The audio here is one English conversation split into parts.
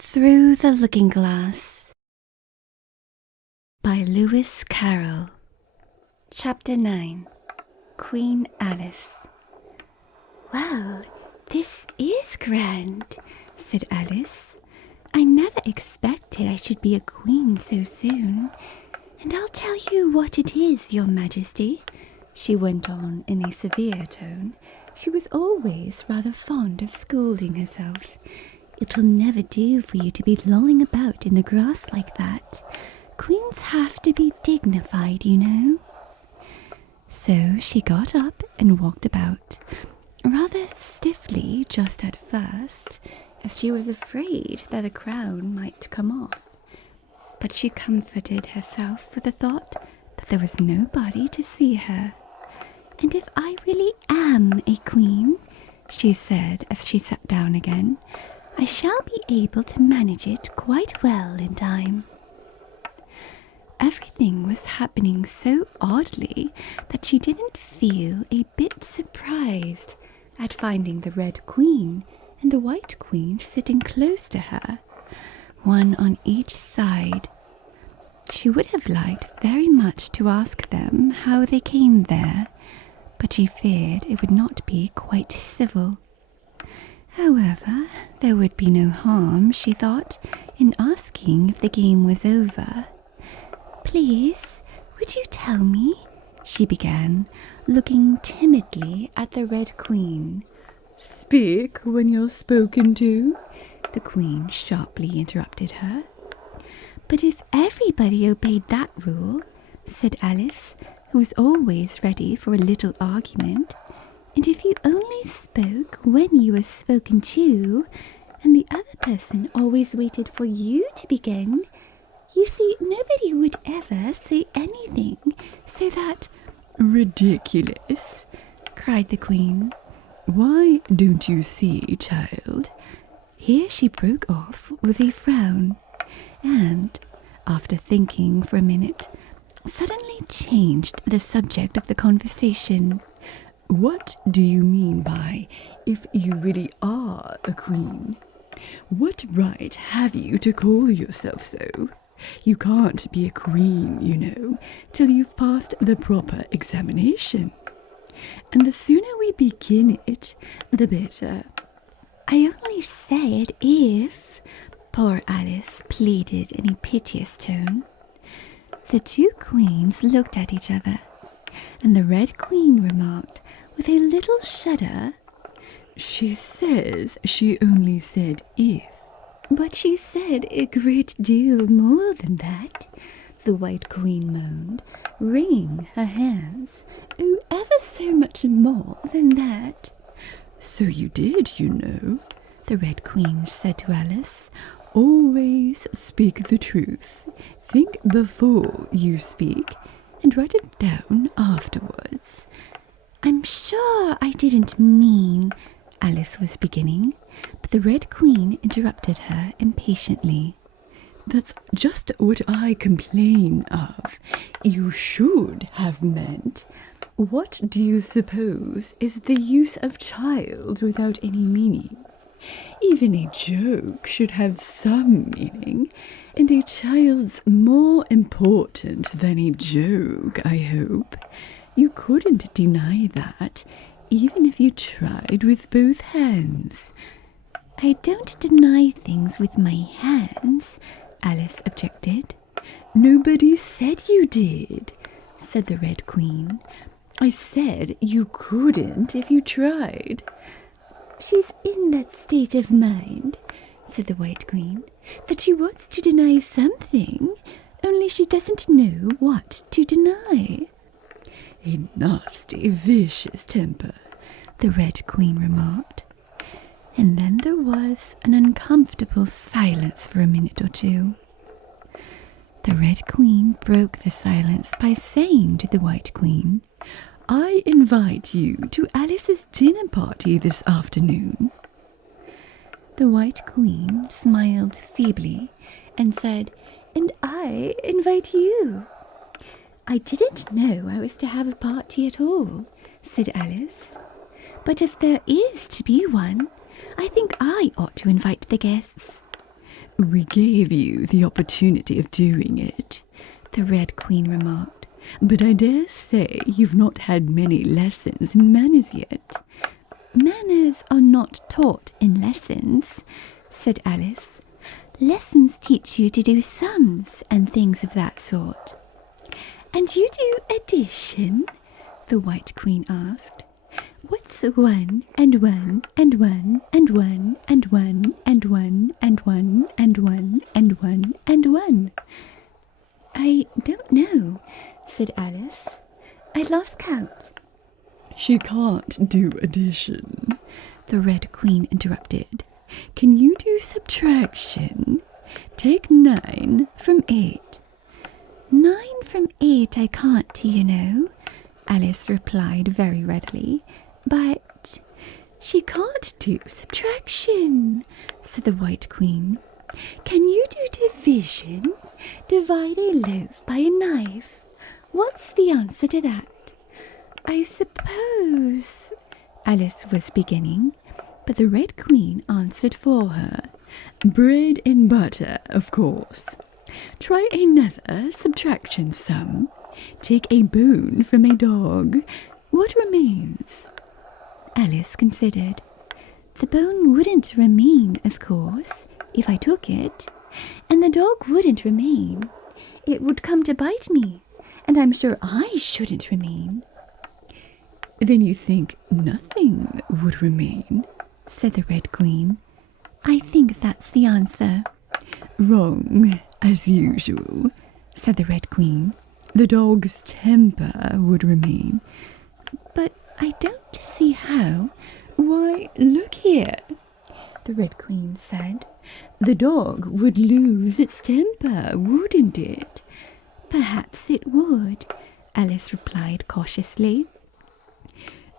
Through the Looking Glass by Lewis Carrol. Chapter 9. Queen Alice. "Well, this is grand," said Alice. "I never expected I should be a queen so soon. And I'll tell you what it is, your majesty," she went on in a severe tone. She was always rather fond of scolding herself. "It'll never do for you to be lolling about in the grass like that. Queens have to be dignified, you know." So she got up and walked about, rather stiffly just at first, as she was afraid that the crown might come off. But she comforted herself with the thought that there was nobody to see her. "And if I really am a queen," she said as she sat down again, "I shall be able to manage it quite well in time." Everything was happening so oddly that she didn't feel a bit surprised at finding the Red Queen and the White Queen sitting close to her, one on each side. She would have liked very much to ask them how they came there, but she feared it would not be quite civil. However, there would be no harm, she thought, in asking if the game was over. "Please, would you tell me?" she began, looking timidly at the Red Queen. "Speak when you're spoken to," the Queen sharply interrupted her. "But if everybody obeyed that rule," said Alice, who was always ready for a little argument, "and if you only spoke when you were spoken to, and the other person always waited for you to begin, you see, nobody would ever say anything, so that—" "Ridiculous!" cried the Queen. "Why, don't you see, child?" Here she broke off with a frown, and, after thinking for a minute, suddenly changed the subject of the conversation. "What do you mean by, if you really are a queen? What right have you to call yourself so? You can't be a queen, you know, till you've passed the proper examination. And the sooner we begin it, the better." "I only said if," poor Alice pleaded in a piteous tone. The two queens looked at each other, and the Red Queen remarked with a little shudder, "She says she only said if." "But she said a great deal more than that," the White Queen moaned, wringing her hands. "Oh, ever so much more than that." "So you did, you know," the Red Queen said to Alice. "Always speak the truth. Think before you speak, and write it down afterwards." "I'm sure I didn't mean—" Alice was beginning, but the Red Queen interrupted her impatiently. "That's just what I complain of. You should have meant. What do you suppose is the use of child without any meaning? Even a joke should have some meaning, and a child's more important than a joke, I hope. You couldn't deny that, even if you tried with both hands." "I don't deny things with my hands," Alice objected. "Nobody said you did," said the Red Queen. "I said you couldn't if you tried." "She's in that state of mind," said the White Queen, "that she wants to deny something, only she doesn't know what to deny." "A nasty, vicious temper," the Red Queen remarked. And then there was an uncomfortable silence for a minute or two. The Red Queen broke the silence by saying to the White Queen, "I invite you to Alice's dinner party this afternoon." The White Queen smiled feebly and said, "And I invite you." "I didn't know I was to have a party at all," said Alice. "But if there is to be one, I think I ought to invite the guests." We gave you the opportunity of doing it, the Red Queen remarked, but I dare say you've not had many lessons in manners yet. Manners are not taught in lessons, said Alice. Lessons teach you to do sums and things of that sort. And you do addition? The White Queen asked. What's 1 and 1 and 1 and 1 and 1 and 1 and 1 and 1 and 1 and 1? I don't know, said Alice. I lost count. She can't do addition, the Red Queen interrupted. Can you do subtraction? Take 9 from 8. 9 from 8 I can't, you know, Alice replied very readily. But she can't do subtraction, said the White Queen. Can you do division? Divide a loaf by a knife. What's the answer to that? I suppose, Alice was beginning, but the Red Queen answered for her. Bread and butter, of course. Try another subtraction sum. Take a bone from a dog. What remains? Alice considered. The bone wouldn't remain, of course, if I took it, and the dog wouldn't remain. It would come to bite me, and I'm sure I shouldn't remain. Then you think nothing would remain, said the Red Queen. I think that's the answer. Wrong, as usual, said the Red Queen. The dog's temper would remain. But I don't see how. Why, look here, the Red Queen said. The dog would lose its temper, wouldn't it? Perhaps it would, Alice replied cautiously.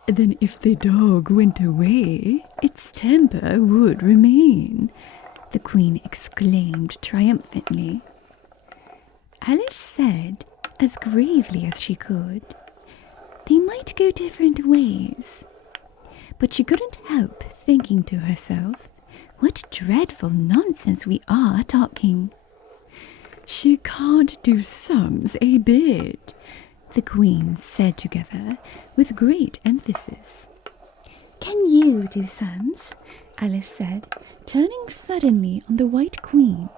Then if the dog went away, its temper would remain, the Queen exclaimed triumphantly. Alice said, as gravely as she could, they might go different ways. But she couldn't help thinking to herself, what dreadful nonsense we are talking. She can't do sums a bit, the Queen said together with great emphasis. Can you do sums? Alice said, turning suddenly on the White Queen,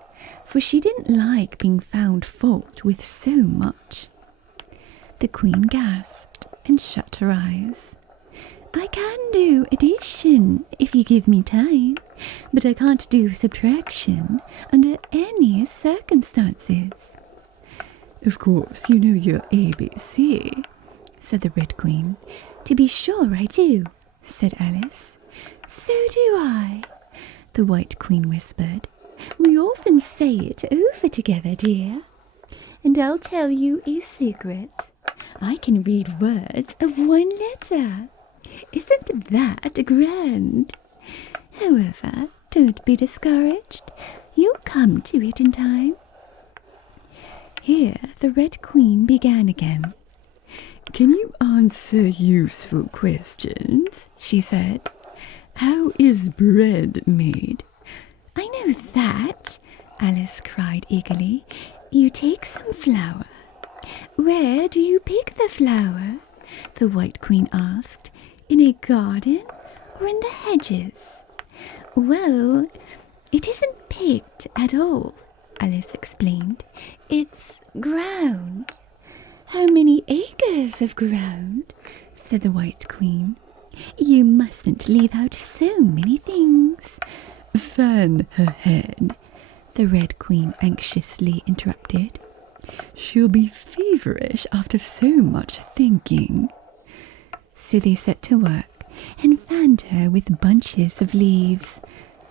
for she didn't like being found fault with so much. The Queen gasped and shut her eyes. I can do addition if you give me time, but I can't do subtraction under any circumstances. Of course, you know your ABC, said the Red Queen. To be sure I do, said Alice. So do I, the White Queen whispered. We often say it over together, dear. And I'll tell you a secret. I can read words of one letter. Isn't that grand? However, don't be discouraged. You'll come to it in time. Here the Red Queen began again. Can you answer useful questions? She said. How is bread made? I know that, Alice cried eagerly. You take some flour. Where do you pick the flour? The White Queen asked. In a garden or in the hedges? Well, it isn't picked at all, Alice explained. It's ground. How many acres of ground? Said the White Queen. You mustn't leave out so many things. Fan her head, the Red Queen anxiously interrupted. She'll be feverish after so much thinking. So they set to work and fanned her with bunches of leaves,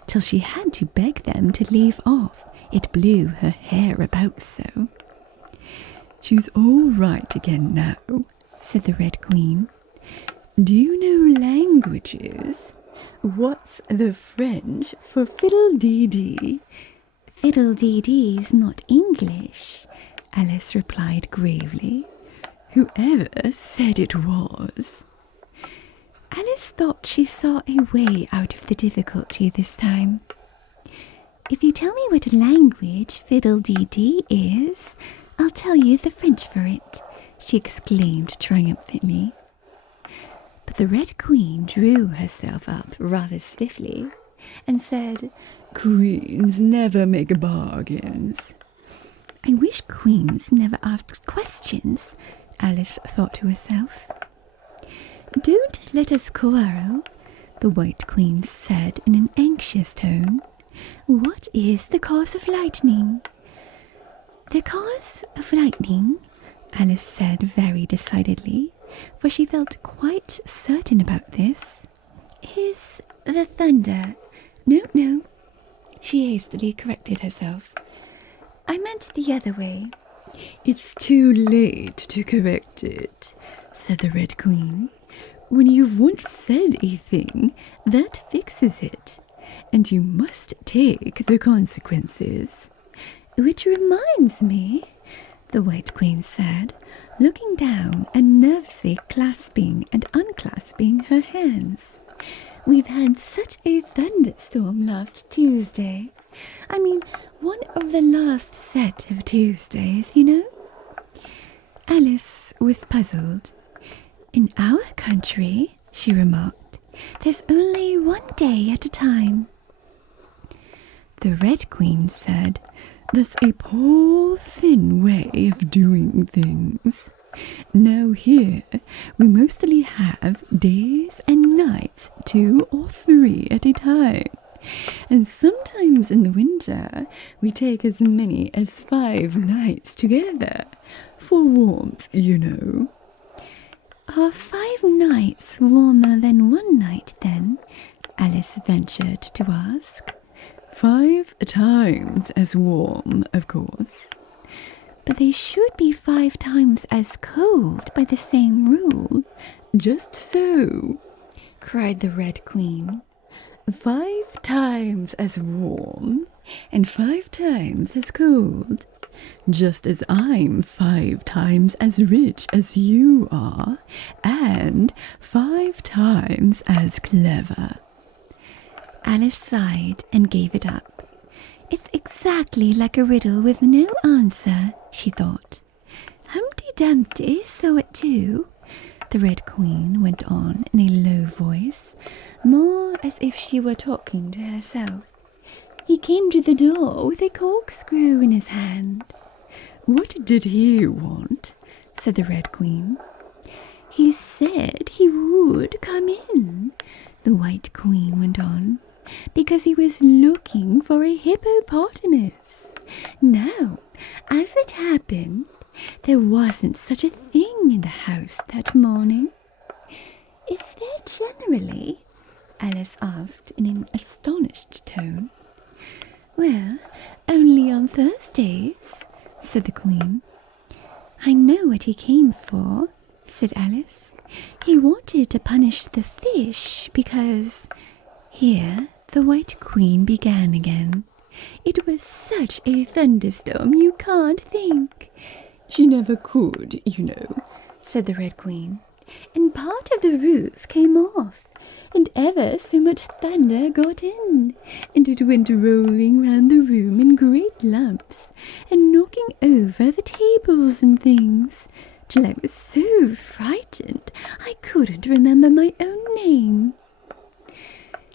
till she had to beg them to leave off. It blew her hair about so. She's all right again now, said the Red Queen. Do you know languages? What's the French for fiddle-dee-dee? Fiddle-dee-dee's not English, Alice replied gravely. Whoever said it was? Alice thought she saw a way out of the difficulty this time. if you tell me what language fiddle-dee-dee is, I'll tell you the French for it, she exclaimed triumphantly. But the Red Queen drew herself up rather stiffly and said, Queens never make bargains. I wish queens never asked questions, Alice thought to herself. Don't let us quarrel, the White Queen said in an anxious tone. What is the cause of lightning? The cause of lightning, Alice said very decidedly, for she felt quite certain about this, is the thunder. No, she hastily corrected herself. I meant the other way. It's too late to correct it, said the Red Queen. When you've once said a thing, that fixes it, and you must take the consequences. Which reminds me, the White Queen said, looking down and nervously clasping and unclasping her hands. We've had such a thunderstorm last Tuesday. I mean, one of the last set of Tuesdays, you know. Alice was puzzled. In our country, she remarked, there's only one day at a time. The Red Queen said, That's a poor, thin way of doing things. Now here, we mostly have days and nights, 2 or 3 at a time. And sometimes in the winter, we take as many as 5 nights together. For warmth, you know. Are 5 nights warmer than 1 night, then? Alice ventured to ask. 5 times as warm, of course. But they should be 5 times as cold by the same rule. Just so, cried the Red Queen. 5 times as warm and 5 times as cold. Just as I'm 5 times as rich as you are, and 5 times as clever. Alice sighed and gave it up. It's exactly like a riddle with no answer, she thought. Humpty Dumpty saw it too, the Red Queen went on in a low voice, more as if she were talking to herself. He came to the door with a corkscrew in his hand. What did he want? Said the Red Queen. He said he would come in, the White Queen went on, because he was looking for a hippopotamus. Now, as it happened, there wasn't such a thing in the house that morning. Is there generally? Alice asked in an astonished tone. Well, only on Thursdays, said the Queen. I know what he came for, said Alice. He wanted to punish the fish because... Here the White Queen began again. It was such a thunderstorm you can't think. She never could, you know, said the Red Queen. And part of the roof came off, and ever so much thunder got in, and it went rolling round the room in great lumps, and knocking over the tables and things, till I was so frightened I couldn't remember my own name.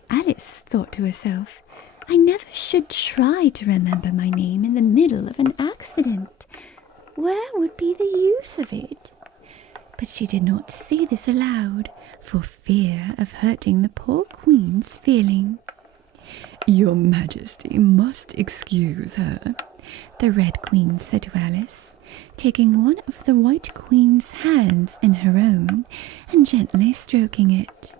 Alice thought to herself, I never should try to remember my name in the middle of an accident. Where would be the use of it? But she did not say this aloud, for fear of hurting the poor Queen's feeling. Your Majesty must excuse her, the Red Queen said to Alice, taking one of the White Queen's hands in her own and gently stroking it.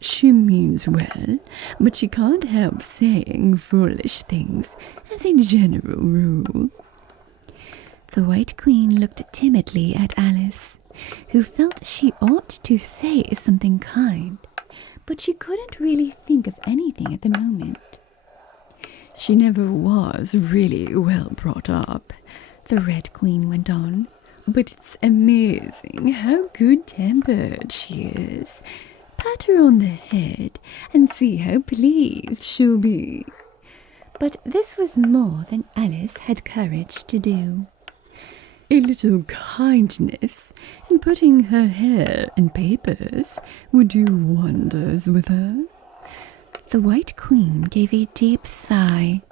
She means well, but she can't help saying foolish things as a general rule. The White Queen looked timidly at Alice, who felt she ought to say something kind, but she couldn't really think of anything at the moment. She never was really well brought up, the Red Queen went on, but it's amazing how good-tempered she is. Pat her on the head and see how pleased she'll be. But this was more than Alice had courage to do. A little kindness in putting her hair in papers would do wonders with her. The White Queen gave a deep sigh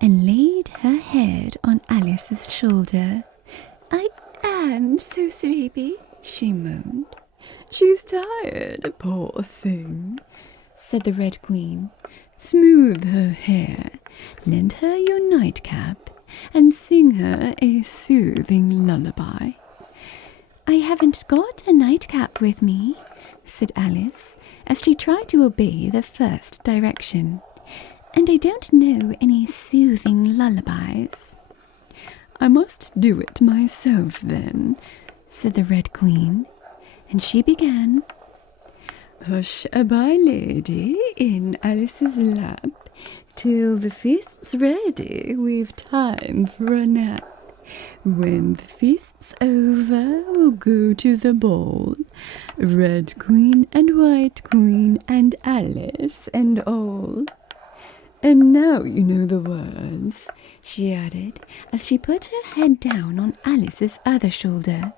and laid her head on Alice's shoulder. "I am so sleepy," she moaned. "She's tired, poor thing," said the Red Queen. "Smooth her hair, lend her your nightcap, and sing her a soothing lullaby." "I haven't got a nightcap with me," said Alice, as she tried to obey the first direction. "And I don't know any soothing lullabies." "I must do it myself, then," said the Red Queen, and she began. "Hush-a-bye, lady, in Alice's lap. Till the feast's ready, we've time for a nap. When the feast's over, we'll go to the ball. Red Queen and White Queen and Alice and all. And now you know the words," she added, as she put her head down on Alice's other shoulder.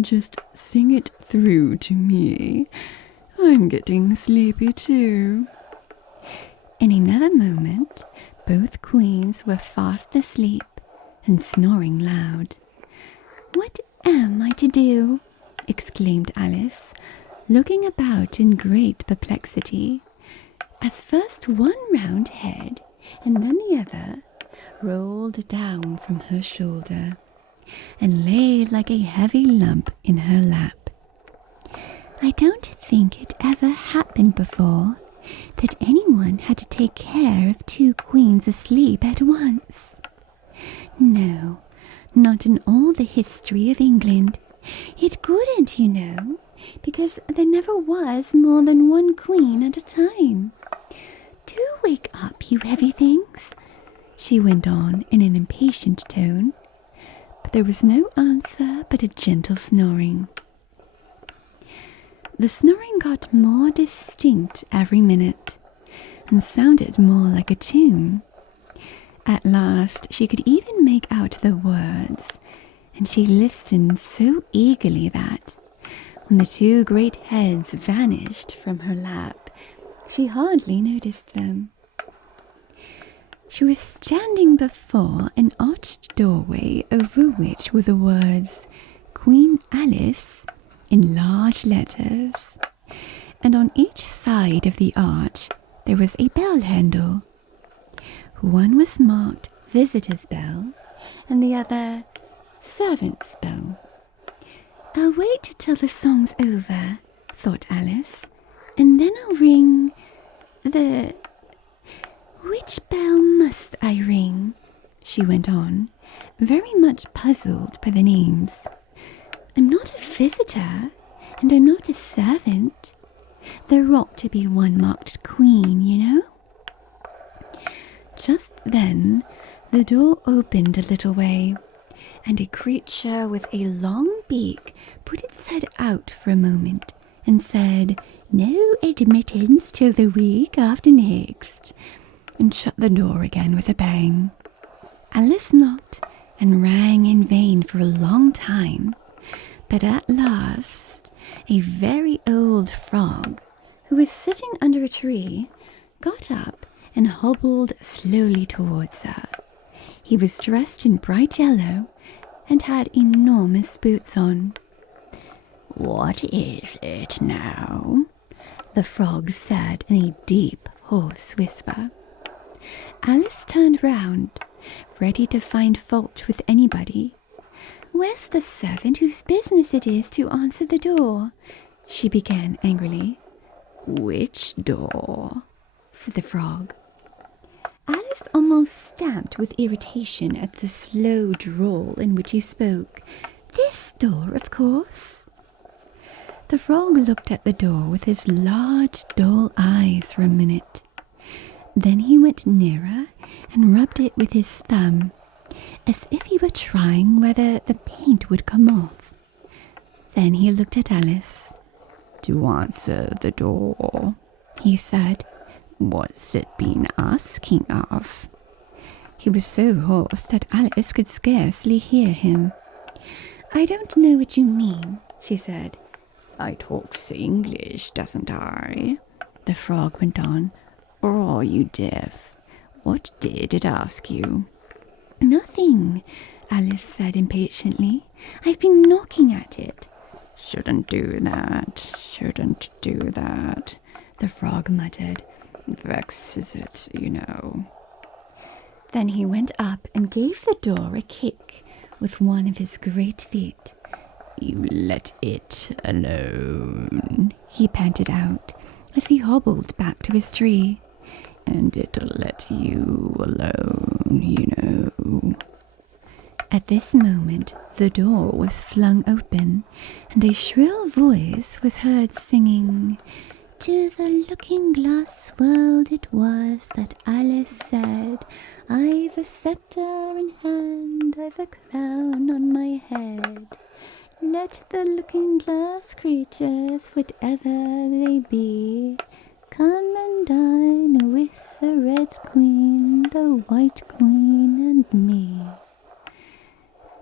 "Just sing it through to me. I'm getting sleepy too." In another moment, both queens were fast asleep and snoring loud. "What am I to do?" exclaimed Alice, looking about in great perplexity, as first one round head and then the other rolled down from her shoulder and lay like a heavy lump in her lap. "I don't think it ever happened before that anyone had to take care of two queens asleep at once. No, not in all the history of England. It couldn't, you know, because there never was more than one queen at a time. Do wake up, you heavy things," she went on in an impatient tone. But there was no answer but a gentle snoring. The snoring got more distinct every minute and sounded more like a tune. At last she could even make out the words, and she listened so eagerly that, when the two great heads vanished from her lap, she hardly noticed them. She was standing before an arched doorway over which were the words "Queen Alice" in large letters, and on each side of the arch there was a bell handle. One was marked "Visitor's Bell" and the other "Servant's Bell." "I'll wait till the song's over," thought Alice, "and then I'll ring the... Which bell must I ring?" she went on, very much puzzled by the names. "I'm not a visitor, and I'm not a servant. There ought to be one marked Queen, you know." Just then the door opened a little way, and a creature with a long beak put its head out for a moment and said, "No admittance till the week after next," and shut the door again with a bang. Alice knocked and rang in vain for a long time, but at last a very old frog, who was sitting under a tree, got up and hobbled slowly towards her. He was dressed in bright yellow and had enormous boots on. "What is it now?" the frog said in a deep, hoarse whisper. Alice turned round, ready to find fault with anybody. "Where's the servant whose business it is to answer the door?" she began angrily. "Which door?" said the frog. Alice almost stamped with irritation at the slow drawl in which he spoke. "This door, of course." The frog looked at the door with his large, dull eyes for a minute. Then he went nearer and rubbed it with his thumb, as if he were trying whether the paint would come off. Then he looked at Alice. "To answer the door," he said. "What's it been asking of?" He was so hoarse that Alice could scarcely hear him. "I don't know what you mean," she said. "I talks English, doesn't I?" the frog went on. "Or are you deaf? What did it ask you?" "Nothing," Alice said impatiently. "I've been knocking at it." Shouldn't do that, the frog muttered. "Vexes it, you know." Then he went up and gave the door a kick with one of his great feet. "You let it alone," he panted out as he hobbled back to his tree. "And it'll let you alone, you know." At this moment, the door was flung open, and a shrill voice was heard singing, "To the looking-glass world it was that Alice said, I've a sceptre in hand, I've a crown on my head. Let the looking-glass creatures, whatever they be, come and dine with the Red Queen, the White Queen, and me."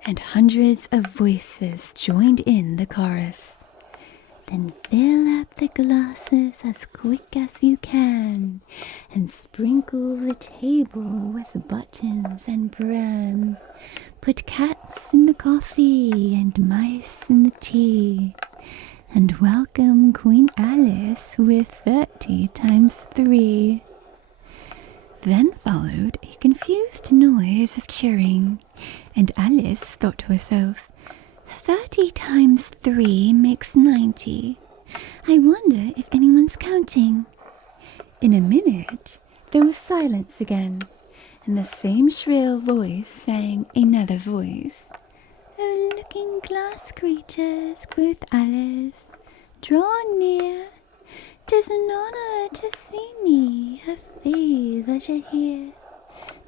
And hundreds of voices joined in the chorus. "Then fill up the glasses as quick as you can, and sprinkle the table with buttons and bran. Put cats in the coffee and mice in the tea, and welcome Queen Alice with 30 times 3. Then followed a confused noise of cheering, and Alice thought to herself, 30 times 3 makes 90. I wonder if anyone's counting. In a minute, there was silence again, and the same shrill voice sang another voice. "Oh, looking-glass creatures," quoth Alice, "draw near. 'Tis an honour to see me, a favour to hear.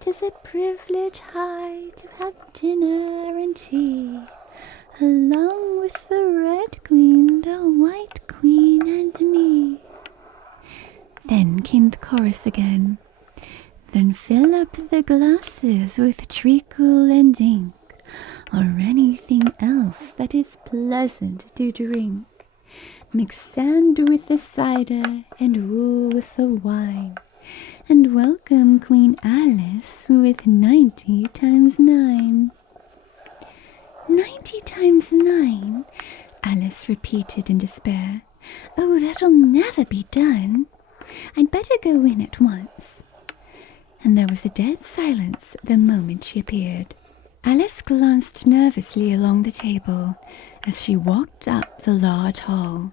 'Tis a privilege high to have dinner and tea, along with the Red Queen, the White Queen, and me." Then came the chorus again. "Then fill up the glasses with treacle and ink, or anything else that is pleasant to drink. Mix sand with the cider and wool with the wine, and welcome Queen Alice with 90 times 9. 90 times 9, Alice repeated in despair. "Oh, that'll never be done. I'd better go in at once." And there was a dead silence the moment she appeared. Alice glanced nervously along the table as she walked up the large hall,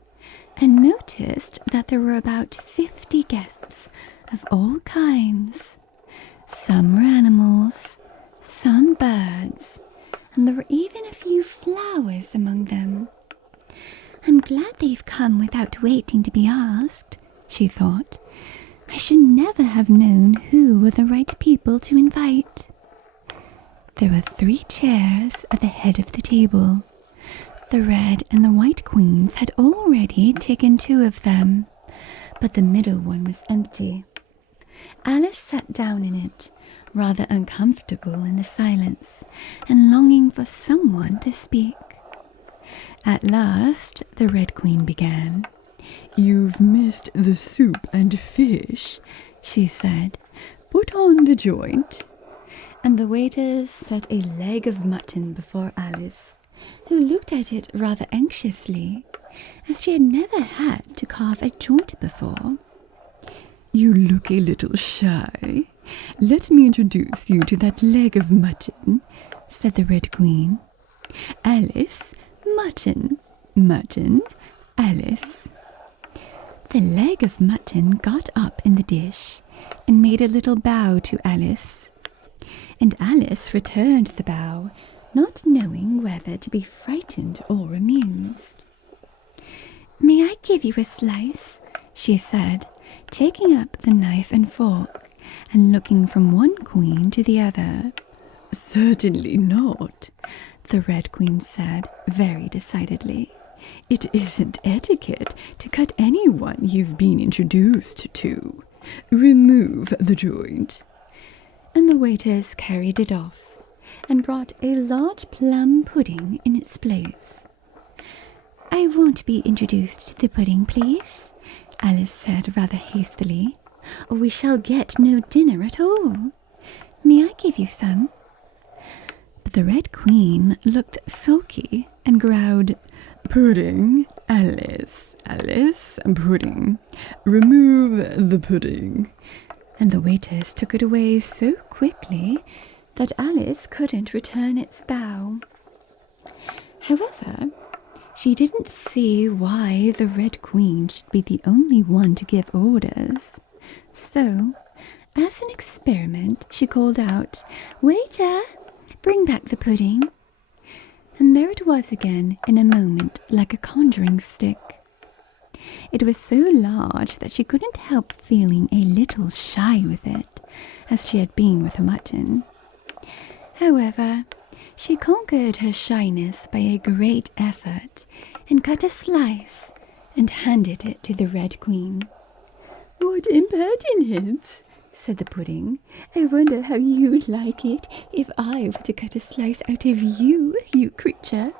and noticed that there were about 50 guests of all kinds. Some were animals, some birds, and there were even a few flowers among them. "I'm glad they've come without waiting to be asked," she thought. "I should never have known who were the right people to invite." There were 3 chairs at the head of the table. The Red and the White Queens had already taken 2 of them, but the middle one was empty. Alice sat down in it, rather uncomfortable in the silence, and longing for someone to speak. At last the Red Queen began. "You've missed the soup and fish," she said. "Put on the joint." And the waiters set a leg of mutton before Alice, who looked at it rather anxiously, as she had never had to carve a joint before. "You look a little shy. Let me introduce you to that leg of mutton," said the Red Queen. "Alice, mutton, mutton, Alice." The leg of mutton got up in the dish and made a little bow to Alice, and Alice returned the bow, not knowing whether to be frightened or amused. "May I give you a slice?" she said, taking up the knife and fork and looking from one queen to the other. "Certainly not," the Red Queen said very decidedly. "It isn't etiquette to cut anyone you've been introduced to. Remove the joint." and the waiters carried it off and brought a large plum pudding in its place. "I won't be introduced to the pudding, please," Alice said rather hastily, "or we shall get no dinner at all. May I give you some?" But the Red Queen looked sulky and growled, "Pudding, Alice, Alice, pudding. Remove the pudding." And the waiters took it away so quickly that Alice couldn't return its bow. However, she didn't see why the Red Queen should be the only one to give orders. So, as an experiment, she called out, "Waiter, bring back the pudding." And there it was again in a moment, like a conjuring stick. It was so large that she couldn't help feeling a little shy with it, as she had been with the mutton. However, she conquered her shyness by a great effort and cut a slice and handed it to the Red Queen. "What impertinence!" said the pudding. "I wonder how you'd like it if I were to cut a slice out of you, you creature."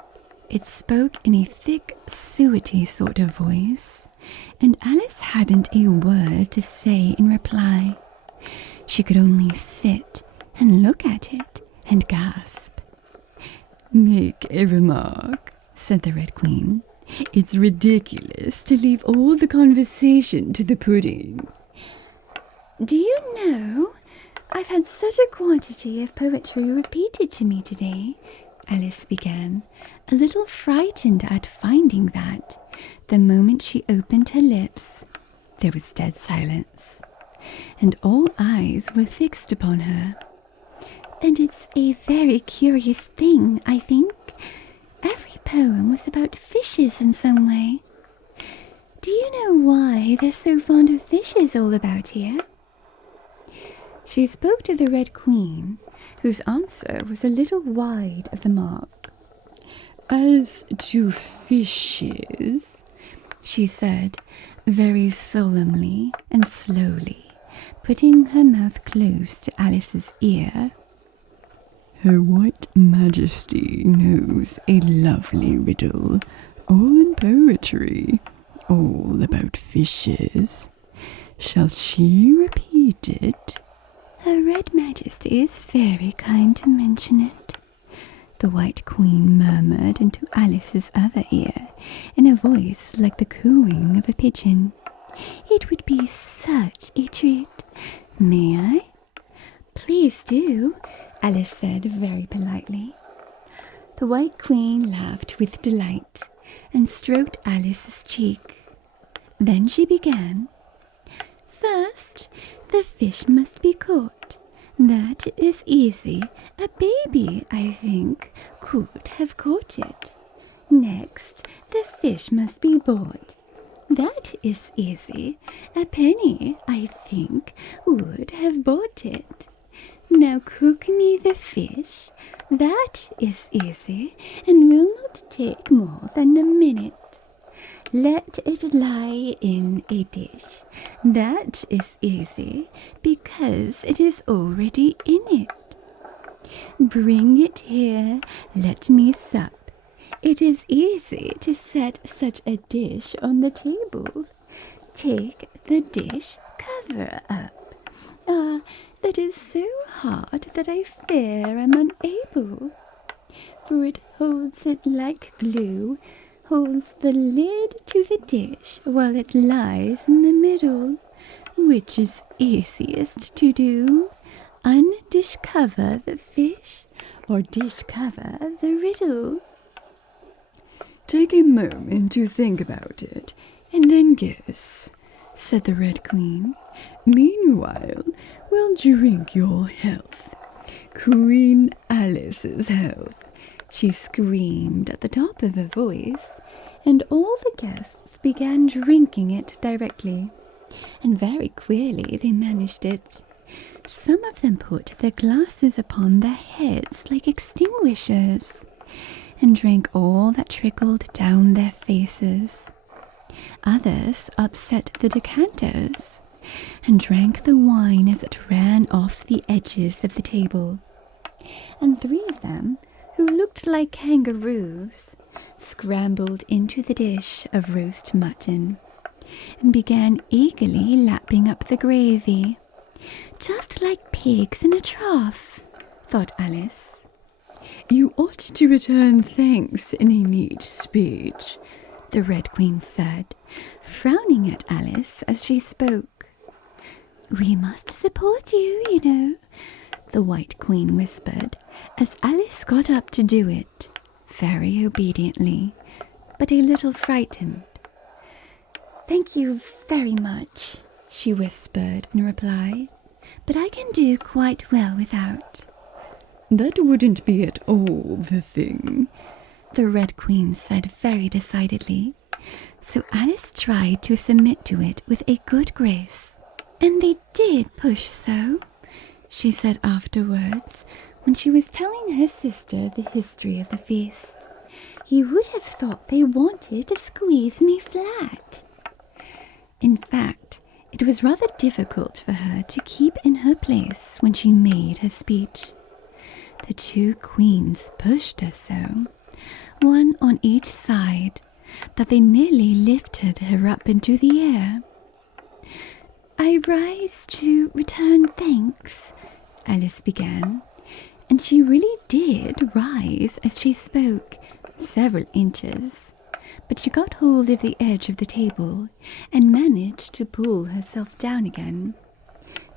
It spoke in a thick, suety sort of voice, and Alice hadn't a word to say in reply. She could only sit and look at it and gasp. "Make a remark," said the Red Queen. "It's ridiculous to leave all the conversation to the pudding." "Do you know, I've had such a quantity of poetry repeated to me today," Alice began, a little frightened at finding that, the moment she opened her lips, there was dead silence, and all eyes were fixed upon her. "And it's a very curious thing, I think. Every poem was about fishes in some way. Do you know why they're so fond of fishes all about here?" She spoke to the Red Queen, whose answer was a little wide of the mark. "As to fishes," she said, very solemnly and slowly, putting her mouth close to Alice's ear, "Her White Majesty knows a lovely riddle, all in poetry, all about fishes. Shall she repeat it?" "Her Red Majesty is very kind to mention it," the White Queen murmured into Alice's other ear in a voice like the cooing of a pigeon. "It would be such a treat. May I?" "Please do," Alice said very politely. The White Queen laughed with delight and stroked Alice's cheek. Then she began. "First, the fish must be caught. That is easy. A baby, I think, could have caught it. Next, the fish must be bought. That is easy. A penny, I think, would have bought it. Now cook me the fish. That is easy, and will not take more than a minute. Let it lie in a dish. That is easy, because it is already in it. Bring it here, let me sup. It is easy to set such a dish on the table. Take the dish cover up. Ah, that is so hard that I fear I'm unable, for it holds it like glue, holds the lid to the dish while it lies in the middle. Which is easiest to do? Undish cover the fish, or dish cover the riddle?" "Take a moment to think about it, and then guess," said the Red Queen. "Meanwhile, we'll drink your health. Queen Alice's health." She screamed at the top of her voice, and all the guests began drinking it directly. And very queerly they managed it. Some of them put their glasses upon their heads like extinguishers, and drank all that trickled down their faces. Others upset the decanters, and drank the wine as it ran off the edges of the table. And 3 of them, who looked like kangaroos, scrambled into the dish of roast mutton and began eagerly lapping up the gravy. Just like pigs in a trough, thought Alice. You ought to return thanks in a neat speech, the Red Queen said, frowning at Alice as she spoke. We must support you, you know, the White Queen whispered, as Alice got up to do it, very obediently, but a little frightened. Thank you very much, she whispered in reply, but I can do quite well without. That wouldn't be at all the thing, the Red Queen said very decidedly, so Alice tried to submit to it with a good grace. And they did push so, she said afterwards, when she was telling her sister the history of the feast. You would have thought they wanted to squeeze me flat. In fact, it was rather difficult for her to keep in her place when she made her speech. The 2 queens pushed her so, one on each side, that they nearly lifted her up into the air. I rise to return thanks, Alice began, and she really did rise as she spoke, several inches, but she got hold of the edge of the table and managed to pull herself down again.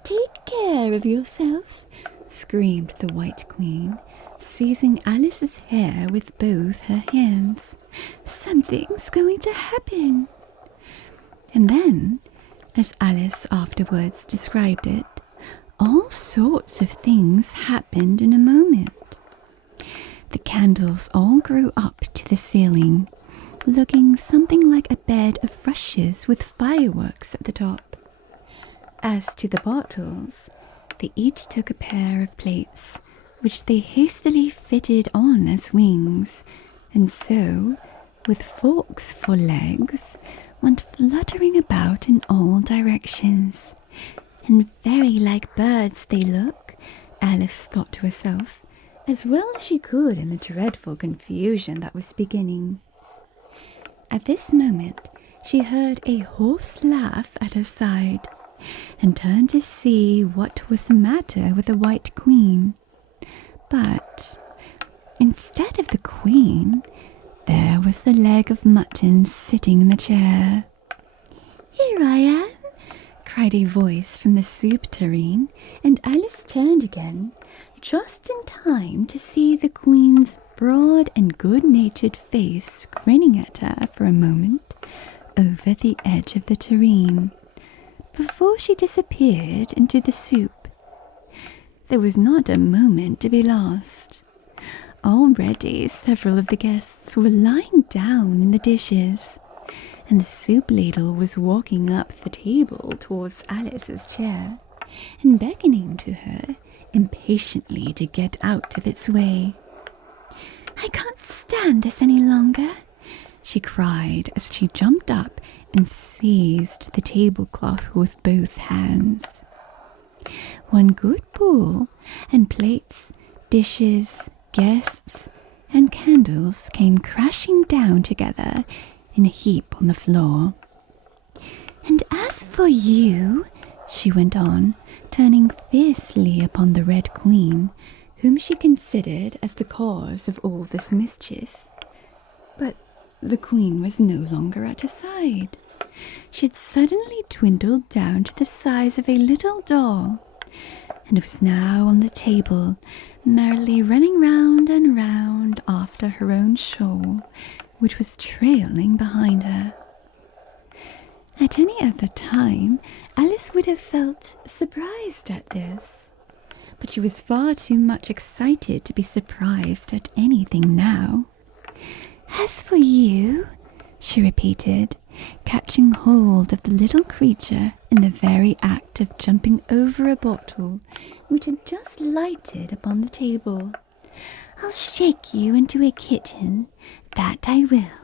Take care of yourself, screamed the White Queen, seizing Alice's hair with both her hands. Something's going to happen. And then, as Alice afterwards described it, all sorts of things happened in a moment. The candles all grew up to the ceiling, looking something like a bed of rushes with fireworks at the top. As to the bottles, they each took a pair of plates, which they hastily fitted on as wings, and so, with forks for legs, went fluttering about in all directions. And very like birds they look, Alice thought to herself, as well as she could in the dreadful confusion that was beginning. At this moment, she heard a hoarse laugh at her side, and turned to see what was the matter with the White Queen. But instead of the Queen, there was the leg of mutton sitting in the chair. Here I am, cried a voice from the soup tureen, and Alice turned again, just in time to see the Queen's broad and good-natured face grinning at her for a moment over the edge of the tureen, before she disappeared into the soup. There was not a moment to be lost. Already several of the guests were lying down in the dishes, and the soup ladle was walking up the table towards Alice's chair, and beckoning to her impatiently to get out of its way. I can't stand this any longer, she cried as she jumped up and seized the tablecloth with both hands. One good pull, and plates, dishes, guests, and candles came crashing down together in a heap on the floor. And as for you, she went on, turning fiercely upon the Red Queen, whom she considered as the cause of all this mischief. But the Queen was no longer at her side. She had suddenly dwindled down to the size of a little doll, and was now on the table, merrily running round and round after her own shawl, which was trailing behind her. At any other time, Alice would have felt surprised at this, but she was far too much excited to be surprised at anything now. As for you, she repeated, catching hold of the little creature in the very act of jumping over a bottle which had just lighted upon the table, I'll shake you into a kitten, that I will.